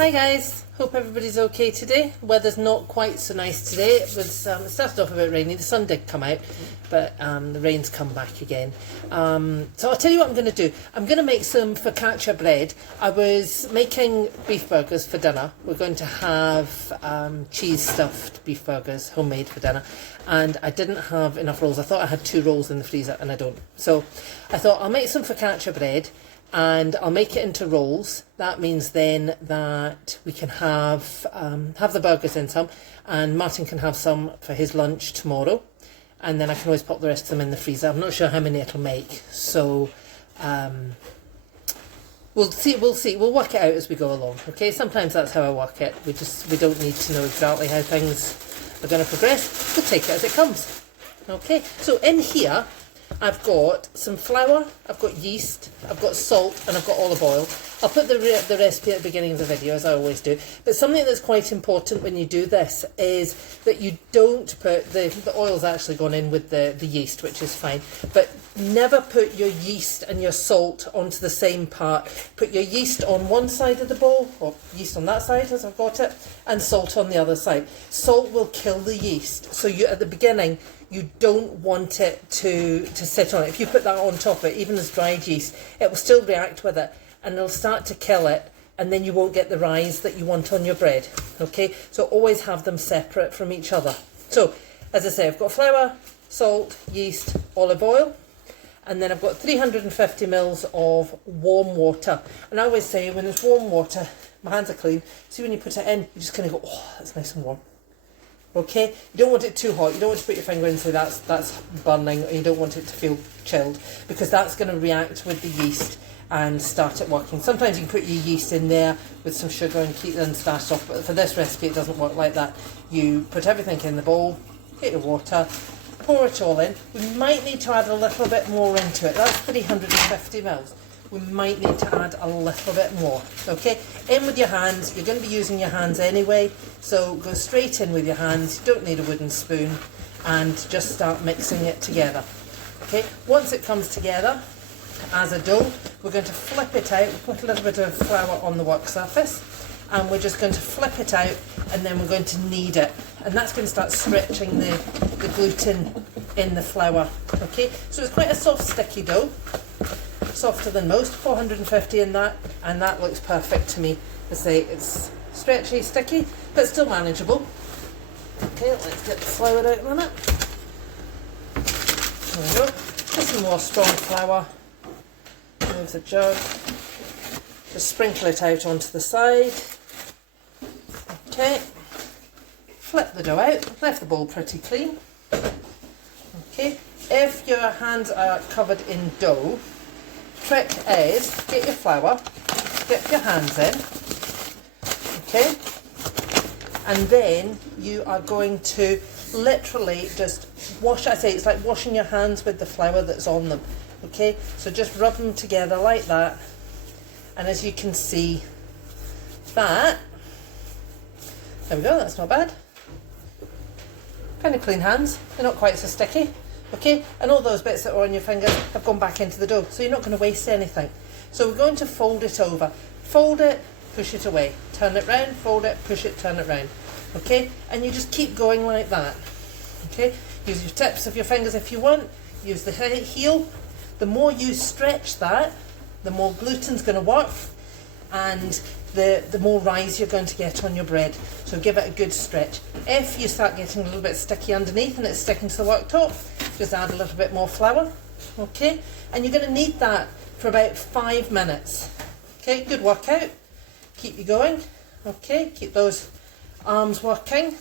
Hi guys, hope everybody's okay today. Weather's not quite so nice today. It started off a bit rainy. The sun did come out, but the rain's come back again. So I'll tell you what I'm going to do. I'm going to make some focaccia bread. I was making beef burgers for dinner. We're going to have cheese stuffed beef burgers, homemade for dinner. And I didn't have enough rolls. I thought I had 2 rolls in the freezer and I don't. So I thought I'll make some focaccia bread and I'll make it into rolls. That means then that we can have the burgers in some, and Martin can have some for his lunch tomorrow, and then I can always pop the rest of them in the freezer. I'm not sure how many it'll make, so we'll see. We'll work it out as we go along. Okay, sometimes that's how I work it. We don't need to know exactly how things are going to progress. We'll take it as it comes. Okay, so in here I've got some flour, I've got yeast, I've got salt, and I've got olive oil. I'll put the recipe at the beginning of the video, as I always do. But something that's quite important when you do this is that you don't put, the oil's actually gone in with the yeast, which is fine. But never put your yeast and your salt onto the same part. Put your yeast on one side of the bowl, or yeast on that side as I've got it, and salt on the other side. Salt will kill the yeast. So you, at the beginning, you don't want it to sit on it. If you put that on top of it, even as dried yeast, it will still react with it and it'll start to kill it, and then you won't get the rise that you want on your bread. Okay, so always have them separate from each other. So, as I say, I've got flour, salt, yeast, olive oil, and then I've got 350 mils of warm water. And I always say when it's warm water, my hands are clean, see when you put it in, you're just going to go, oh, that's nice and warm. Okay, you don't want it too hot. You don't want to put your finger in and say that's burning, or you don't want it to feel chilled, because that's going to react with the yeast and start it working. Sometimes you can put your yeast in there with some sugar and keep them started off, but for this recipe it doesn't work like that. You put everything in the bowl, get your water, pour it all in. We might need to add a little bit more into it. That's 350 mils. We might need to add a little bit more. Okay, in with your hands. You're going to be using your hands anyway, so go straight in with your hands. You don't need a wooden spoon, and just start mixing it together. Okay, once it comes together as a dough, we're going to flip it out. We'll put a little bit of flour on the work surface, and we're just going to flip it out, and then we're going to knead it, and that's going to start stretching the gluten in the flour. Okay, so it's quite a soft, sticky dough. Softer than most, 450 in that, and that looks perfect to me. I say it's stretchy, sticky, but still manageable. Okay, let's get the flour out a minute. There we go. Just some more strong flour. Move the jug. Just sprinkle it out onto the side. Okay. Flip the dough out. Left the bowl pretty clean. Okay. If your hands are covered in dough, trick is get your flour, dip your hands in, okay, and then you are going to literally just wash. I say it's like washing your hands with the flour that's on them. Okay, so just rub them together like that, and as you can see, that, there we go, that's not bad. Kind of clean hands, they're not quite so sticky. Okay, and all those bits that are on your fingers have gone back into the dough, so you're not going to waste anything. So we're going to fold it over. Fold it, push it away. Turn it round, fold it, push it, turn it round. Okay, and you just keep going like that. Okay, use your tips of your fingers if you want. Use the heel. The more you stretch that, the more gluten's going to work, and the more rise you're going to get on your bread. So give it a good stretch. If you start getting a little bit sticky underneath and it's sticking to the worktop, just add a little bit more flour. Okay, and you're going to need that for about 5 minutes. Okay, good workout. Keep you going. Okay, keep those arms working. And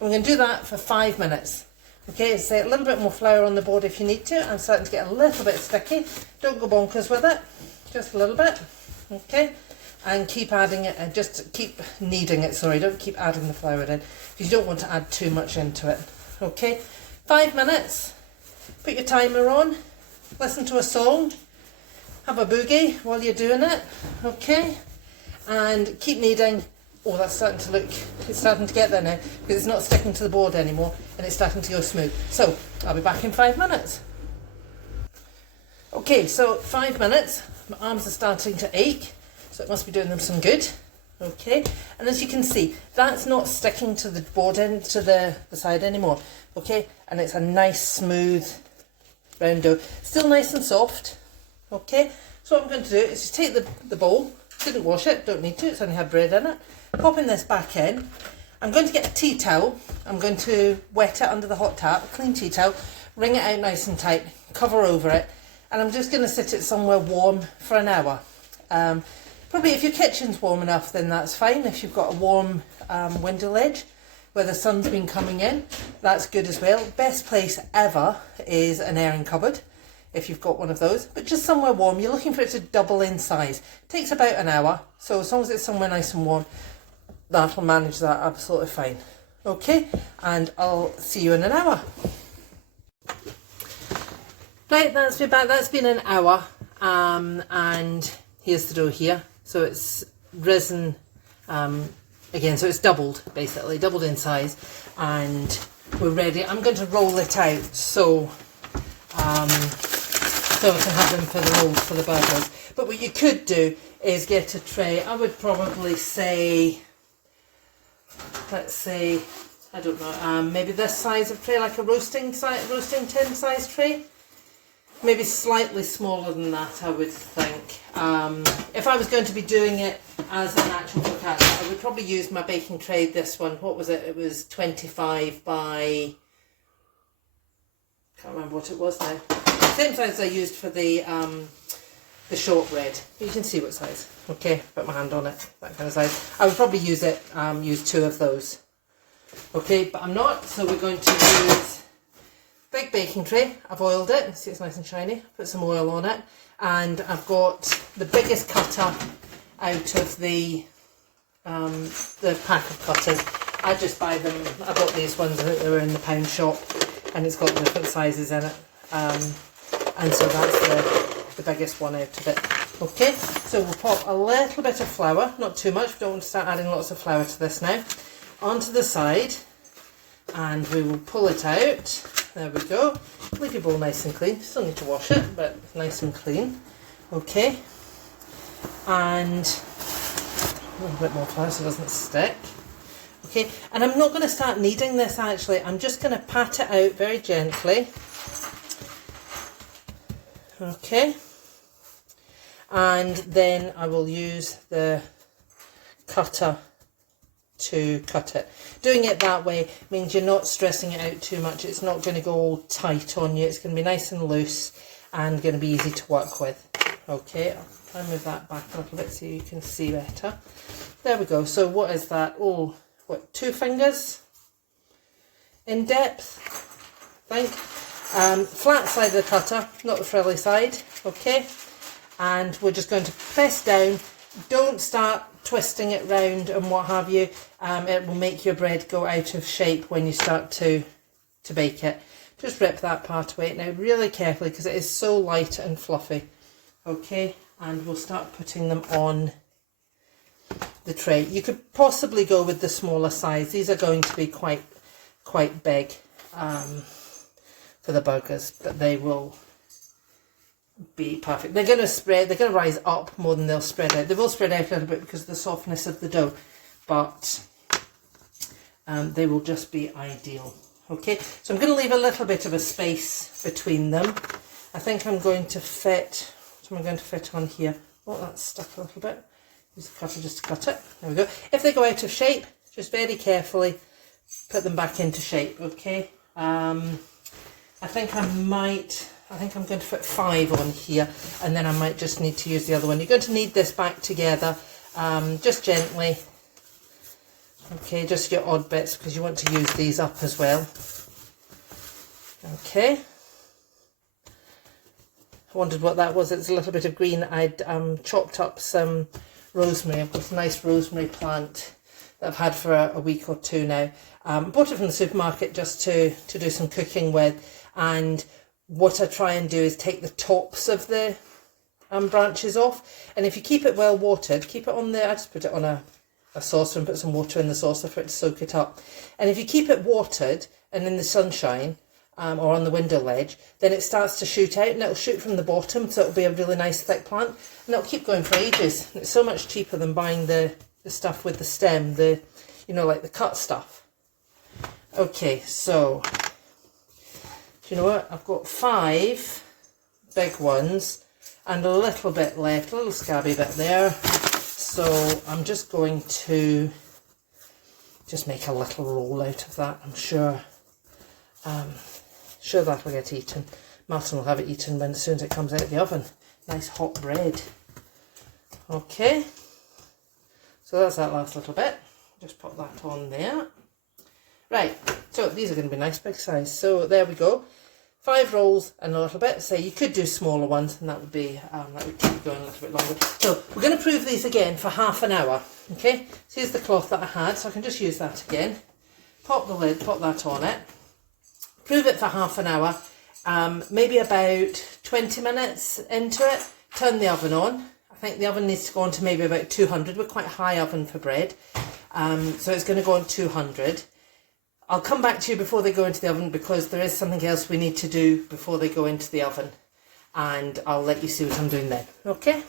we're going to do that for 5 minutes. Okay, so a little bit more flour on the board if you need to. I'm starting to get a little bit sticky. Don't go bonkers with it, just a little bit. Okay, and keep adding it, and just keep kneading it, sorry, don't keep adding the flour in, because you don't want to add too much into it. Okay, 5 minutes, put your timer on, listen to a song, have a boogie while you're doing it, okay, and keep kneading. Oh, that's starting to look, it's starting to get there now, because it's not sticking to the board anymore, and it's starting to go smooth. So, I'll be back in 5 minutes. Okay, so 5 minutes, my arms are starting to ache, so it must be doing them some good. Okay, and as you can see, that's not sticking to the board end, to the side anymore. Okay, and it's a nice smooth round dough, still nice and soft. Okay, so what I'm going to do is just take the bowl, didn't wash it, don't need to, it's only had bread in it, popping this back in. I'm going to get a tea towel, I'm going to wet it under the hot tap, a clean tea towel, wring it out nice and tight, cover over it, and I'm just going to sit it somewhere warm for an hour. Probably if your kitchen's warm enough, then that's fine. If you've got a warm window ledge where the sun's been coming in, that's good as well. Best place ever is an airing cupboard, if you've got one of those, but just somewhere warm. You're looking for it to double in size. It takes about an hour, so as long as it's somewhere nice and warm, that'll manage that absolutely fine. Okay, and I'll see you in an hour. Right, that's been back. That's been an hour, and here's the dough here. So it's risen again, so it's doubled, basically, doubled in size, and we're ready. I'm going to roll it out so so I can have them for the rolls for the burgers. But what you could do is get a tray. I would probably say, let's say, I don't know, maybe this size of tray, like a roasting tin size tray. Maybe slightly smaller than that, I would think. If I was going to be doing it as an actual focaccia, I would probably use my baking tray, this one. What was it? It was 25 by... can't remember what it was now. Same size I used for the shortbread. You can see what size. Okay, put my hand on it, that kind of size. I would probably use two of those. Okay, but I'm not, so we're going to use big baking tray. I've oiled it, see it's nice and shiny. Put some oil on it, and I've got the biggest cutter out of the pack of cutters. I just buy them. I bought these ones that were in the pound shop, and it's got different sizes in it. And so that's the biggest one out of it. Okay, so we'll pop a little bit of flour, not too much. We don't want to start adding lots of flour to this now. Onto the side, and we will pull it out. There we go. Leave your bowl nice and clean. Still need to wash it, but it's nice and clean. Okay, and a little bit more flour so it doesn't stick. Okay, and I'm not going to start kneading this actually. I'm just going to pat it out very gently. Okay, and then I will use the cutter to cut it. Doing it that way means you're not stressing it out too much. It's not going to go all tight on you. It's going to be nice and loose and going to be easy to work with. Okay, I'll move that back a little bit so you can see better. There we go. So what is that? Oh, what, 2 fingers in depth, I think. Flat side of the cutter, not the frilly side. Okay, and we're just going to press down. Don't start twisting it round and what have you. It will make your bread go out of shape when you start to bake it. Just rip that part away now really carefully because it is so light and fluffy. Okay, and we'll start putting them on the tray. You could possibly go with the smaller size. These are going to be quite big for the burgers, but they will be perfect. They're going to rise up more than they'll spread out. They will spread out a little bit because of the softness of the dough, but they will just be ideal. Okay, so I'm going to leave a little bit of a space between them. I think I'm going to fit, what am I going to fit on here? Oh, that's stuck a little bit. Use the cutter just to cut it. There we go. If they go out of shape, just very carefully put them back into shape. Okay, I think I'm going to fit 5 on here, and then I might just need to use the other one. You're going to knead this back together, just gently. Okay, just your odd bits because you want to use these up as well. Okay. I wondered what that was. It's a little bit of green. I'd chopped up some rosemary. I've got a nice rosemary plant that I've had for a week or 2 now. Bought it from the supermarket just to do some cooking with, and what I try and do is take the tops of the branches off, and if you keep it well watered, keep it on the, I just put it on a saucer and put some water in the saucer for it to soak it up, and if you keep it watered and in the sunshine or on the window ledge, then it starts to shoot out, and it'll shoot from the bottom, so it'll be a really nice thick plant, and it'll keep going for ages. It's so much cheaper than buying the the stuff with the stem, the, you know, like the cut stuff. Okay, so, do you know what? I've got 5 big ones and a little bit left, a little scabby bit there. So I'm just going to just make a little roll out of that, I'm sure. Sure that'll get eaten. Martin will have it eaten as soon as it comes out of the oven. Nice hot bread. Okay, so that's that last little bit. Just pop that on there. Right, so these are going to be nice big size. So there we go. 5 rolls and a little bit. So you could do smaller ones, and that would be that would keep going a little bit longer. So we're going to prove these again for half an hour. Okay, so here's the cloth that I had, so I can just use that again. Pop the lid, pop that on it. Prove it for half an hour. Maybe about 20 minutes into it. Turn the oven on. I think the oven needs to go on to maybe about 200. We're quite a high oven for bread. So it's going to go on 200. I'll come back to you before they go into the oven because there is something else we need to do before they go into the oven. And I'll let you see what I'm doing then. Okay?